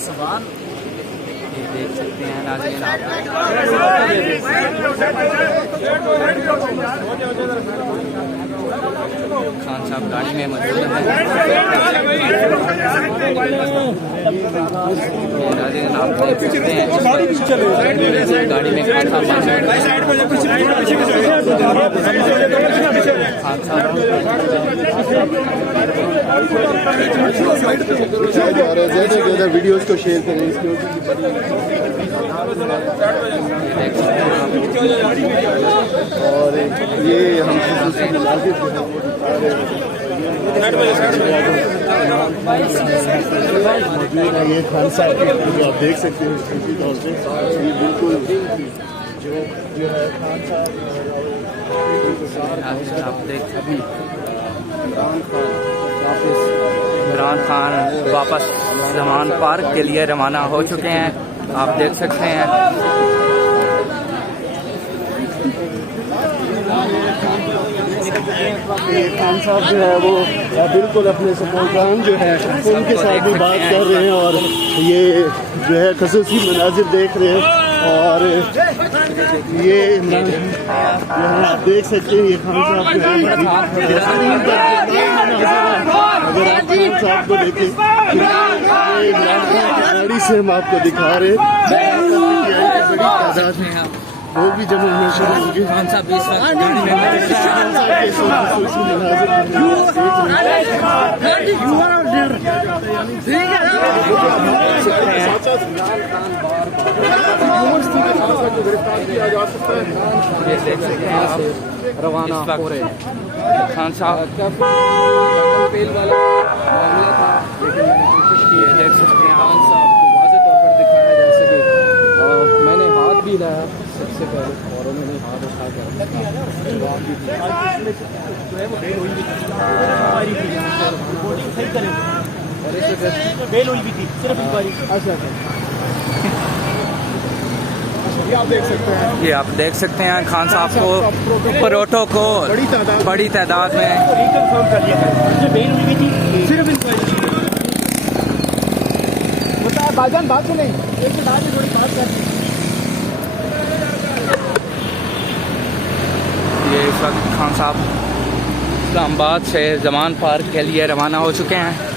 सवाल ये देख सकते हैं नाज़रीन आप। खान साहब गाड़ी में मौजूद हैं। नाज़रीन आप देख सकते हैं गाड़ी में खान साहब वीडियोस को शेयर करें इसके और ये हम ये खान साहब जो आप देख सकते हैं इसकी तौर से ये बिल्कुल जो है खान साहब आप देख सकते हैं इमरान खान वापस ज़मान पार्क के लिए रवाना हो चुके हैं। आप देख सकते हैं खान साहब जो है वो बिल्कुल अपने सपोर्टरान जो है उनके साथ भी बात कर रहे हैं और ये जो है खसूसी मनाजिर देख रहे हैं। और ये आप देख सकते हैं ये खान साहब जो है अगर आप खान साहब को देखें गाड़ी से हम आपको दिखा रहे हैं बड़ी तादाद में वो भी जमा होना शुरू होगी। खान साहब इस वक्त रवाना हो रहे हैं। खान साहब पेल वाला मामला था लेकिन कोशिश की है। देख सकते हैं खान साहब को वाज़ेह तौर पर दिखाया जा सके। मैंने हाथ भी लाया सबसे पहले और उन्होंने हाथ उठा कर बेल हुई भी थी सिर्फ एक बारी। अच्छा ये आप देख सकते हैं खान साहब को प्रोटोकॉल बड़ी तादाद में बेल हुई भी थी सिर्फ बताया भाईजान बात सुने एक थोड़ी बात कर। ये इस वक्त खान साहब इस्लामाबाद से ज़मान पार्क के लिए रवाना हो चुके हैं।